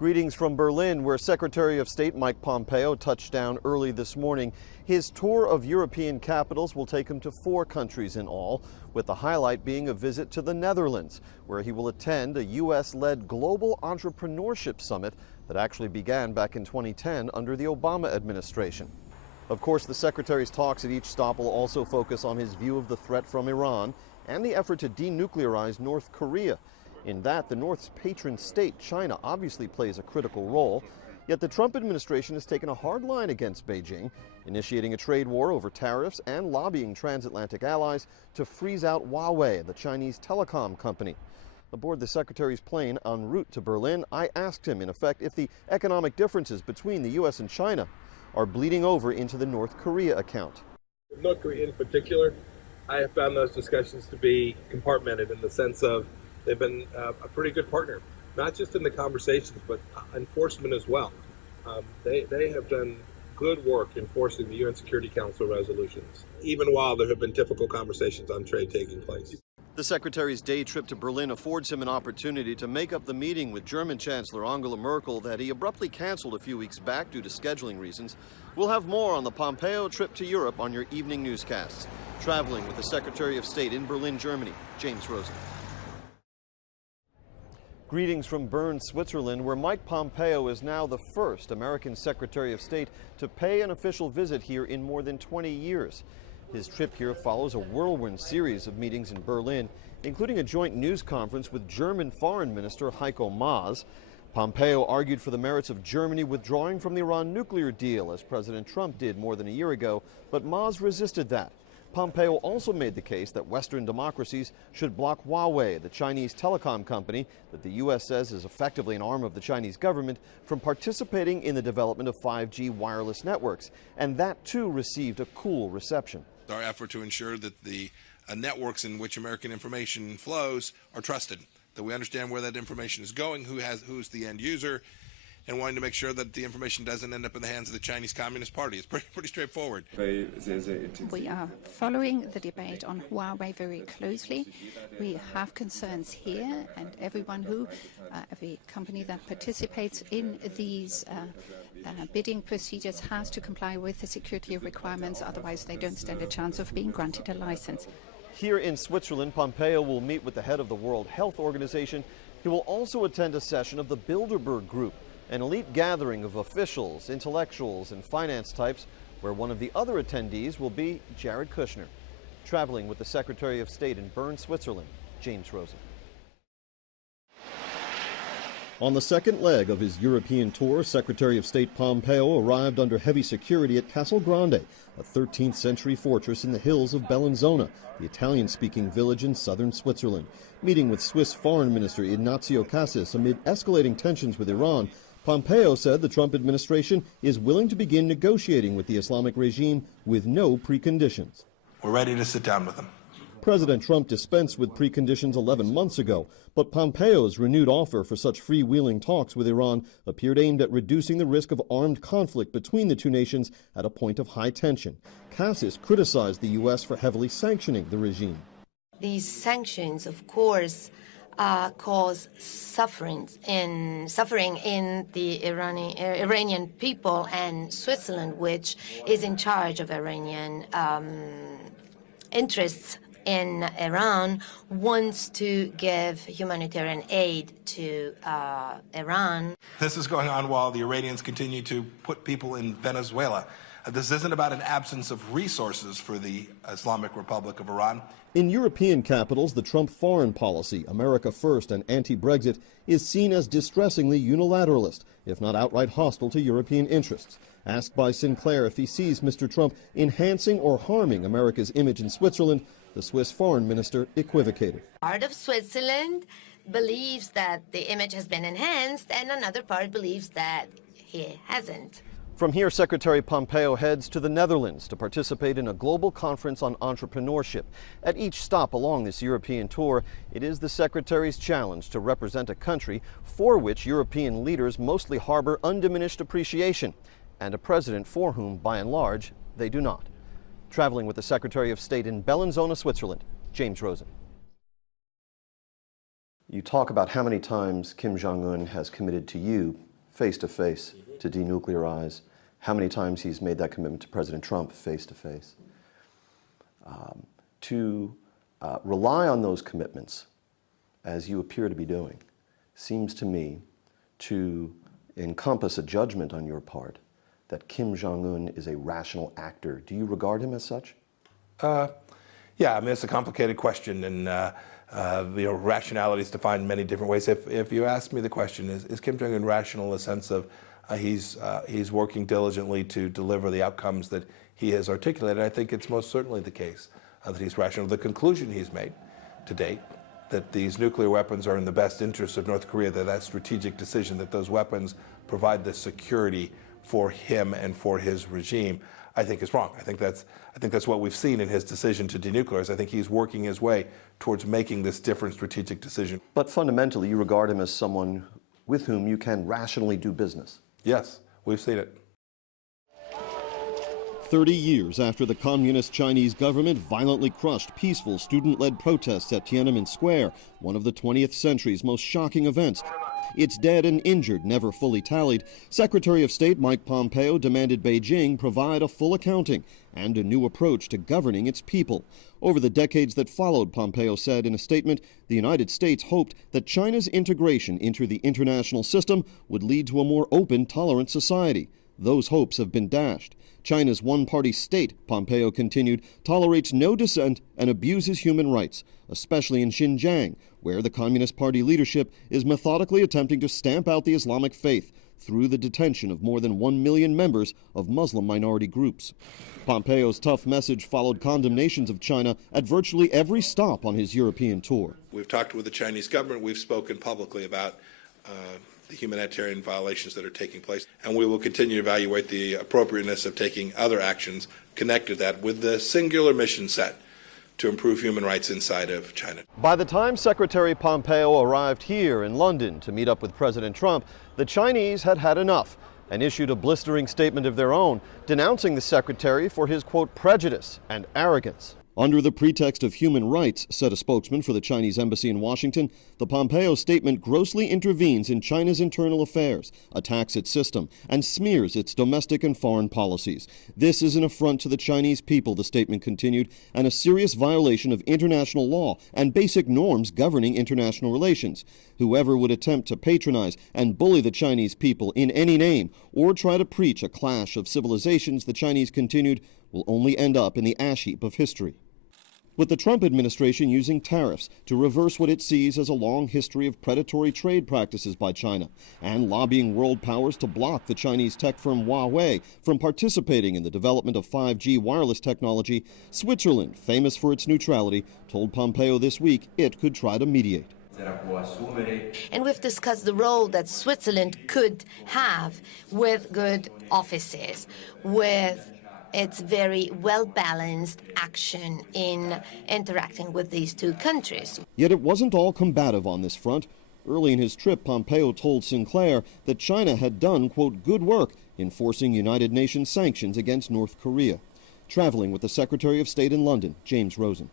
Greetings from Berlin, where Secretary of State Mike Pompeo touched down early this morning. His tour of European capitals will take him to 4 countries in all, with the highlight being a visit to the Netherlands, where he will attend a U.S.-led global entrepreneurship summit that actually began back in 2010 under the Obama administration. Of course, the Secretary's talks at each stop will also focus on his view of the threat from Iran and the effort to denuclearize North Korea. In that, the North's patron state, China, obviously plays a critical role. Yet the Trump administration has taken a hard line against Beijing, initiating a trade war over tariffs and lobbying transatlantic allies to freeze out Huawei, the Chinese telecom company. Aboard the Secretary's plane en route to Berlin, I asked him, in effect, if the economic differences between the U.S. and China are bleeding over into the North Korea account. North Korea in particular, I have found those discussions to be compartmented in the sense of they've been a pretty good partner, not just in the conversations, but enforcement as well. They have done good work enforcing the UN Security Council resolutions, even while there have been difficult conversations on trade taking place. The Secretary's day trip to Berlin affords him an opportunity to make up the meeting with German Chancellor Angela Merkel that he abruptly canceled a few weeks back due to scheduling reasons. We'll have more on the Pompeo trip to Europe on your evening newscasts. Traveling with the Secretary of State in Berlin, Germany, James Rosen. Greetings from Bern, Switzerland, where Mike Pompeo is now the first American Secretary of State to pay an official visit here in more than 20 years. His trip here follows a whirlwind series of meetings in Berlin, including a joint news conference with German Foreign Minister Heiko Maas. Pompeo argued for the merits of Germany withdrawing from the Iran nuclear deal, as President Trump did more than a year ago, but Maas resisted that. Pompeo also made the case that Western democracies should block Huawei, the Chinese telecom company that the U.S. says is effectively an arm of the Chinese government, from participating in the development of 5G wireless networks. And that, too, received a cool reception. Our effort to ensure that the networks in which American information flows are trusted, that we understand where that information is going, who's the end user, and wanting to make sure that the information doesn't end up in the hands of the Chinese Communist Party. It's pretty straightforward. We are following the debate on Huawei very closely. We have concerns here, and every company that participates in these bidding procedures has to comply with the security requirements, otherwise they don't stand a chance of being granted a license. Here in Switzerland, Pompeo will meet with the head of the World Health Organization. He will also attend a session of the Bilderberg Group, an elite gathering of officials, intellectuals, and finance types, where one of the other attendees will be Jared Kushner. Traveling with the Secretary of State in Bern, Switzerland, James Rosen. On the second leg of his European tour, Secretary of State Pompeo arrived under heavy security at Castle Grande, a 13th century fortress in the hills of Bellinzona, the Italian-speaking village in southern Switzerland. Meeting with Swiss Foreign Minister Ignazio Cassis amid escalating tensions with Iran, Pompeo said the Trump administration is willing to begin negotiating with the Islamic regime with no preconditions. We're ready to sit down with them. President Trump dispensed with preconditions 11 months ago, but Pompeo's renewed offer for such freewheeling talks with Iran appeared aimed at reducing the risk of armed conflict between the two nations at a point of high tension. Cassis criticized the U.S. for heavily sanctioning the regime. These sanctions, of course, cause suffering in the Iranian people, and Switzerland, which is in charge of Iranian interests in Iran, wants to give humanitarian aid to Iran. This is going on while the Iranians continue to put people in Venezuela. This isn't about an absence of resources for the Islamic Republic of Iran. In European capitals, the Trump foreign policy, America First and anti-Brexit, is seen as distressingly unilateralist, if not outright hostile to European interests. Asked by Sinclair if he sees Mr. Trump enhancing or harming America's image in Switzerland, the Swiss foreign minister equivocated. Part of Switzerland believes that the image has been enhanced, and another part believes that he hasn't. From here, Secretary Pompeo heads to the Netherlands to participate in a global conference on entrepreneurship. At each stop along this European tour, it is the Secretary's challenge to represent a country for which European leaders mostly harbor undiminished appreciation, and a president for whom, by and large, they do not. Traveling with the Secretary of State in Bellinzona, Switzerland, James Rosen. You talk about how many times Kim Jong-un has committed to you face-to-face to denuclearize, how many times he's made that commitment to President Trump face-to-face. To rely on those commitments, as you appear to be doing, seems to me to encompass a judgment on your part that Kim Jong-un is a rational actor. Do you regard him as such? Yeah, I mean, it's a complicated question, and rationality is defined in many different ways. If you ask me the question, is Kim Jong-un rational in the sense of he's working diligently to deliver the outcomes that he has articulated, I think it's most certainly the case that he's rational. The conclusion he's made to date, that these nuclear weapons are in the best interest of North Korea, that strategic decision, that those weapons provide the security for him and for his regime, I think is wrong. I think that's what we've seen in his decision to denuclearize. I think he's working his way towards making this different strategic decision. But fundamentally, you regard him as someone with whom you can rationally do business. Yes, we've seen it. 30 years after the communist Chinese government violently crushed peaceful student-led protests at Tiananmen Square, one of the 20th century's most shocking events. Its dead and injured never fully tallied. Secretary of State Mike Pompeo demanded Beijing provide a full accounting and a new approach to governing its people. Over the decades that followed, Pompeo said in a statement, the United States hoped that China's integration into the international system would lead to a more open, tolerant society. Those hopes have been dashed. China's one-party state, Pompeo continued, tolerates no dissent and abuses human rights, especially in Xinjiang, where the Communist Party leadership is methodically attempting to stamp out the Islamic faith through the detention of more than 1 million members of Muslim minority groups. Pompeo's tough message followed condemnations of China at virtually every stop on his European tour. We've talked with the Chinese government. We've spoken publicly about the humanitarian violations that are taking place, and we will continue to evaluate the appropriateness of taking other actions connected to that with the singular mission set to improve human rights inside of China. By the time Secretary Pompeo arrived here in London to meet up with President Trump, the Chinese had had enough and issued a blistering statement of their own, denouncing the secretary for his, quote, prejudice and arrogance. Under the pretext of human rights, said a spokesman for the Chinese embassy in Washington, the Pompeo statement grossly intervenes in China's internal affairs, attacks its system, and smears its domestic and foreign policies. This is an affront to the Chinese people, the statement continued, and a serious violation of international law and basic norms governing international relations. Whoever would attempt to patronize and bully the Chinese people in any name or try to preach a clash of civilizations, the Chinese continued, will only end up in the ash heap of history. With the Trump administration using tariffs to reverse what it sees as a long history of predatory trade practices by China, and lobbying world powers to block the Chinese tech firm Huawei from participating in the development of 5G wireless technology, Switzerland, famous for its neutrality, told Pompeo this week it could try to mediate. And we've discussed the role that Switzerland could have with good offices, with its very well-balanced action in interacting with these two countries. Yet it wasn't all combative on this front. Early in his trip, Pompeo told Sinclair that China had done, quote, good work in forcing United Nations sanctions against North Korea. Traveling with the Secretary of State in London, James Rosen.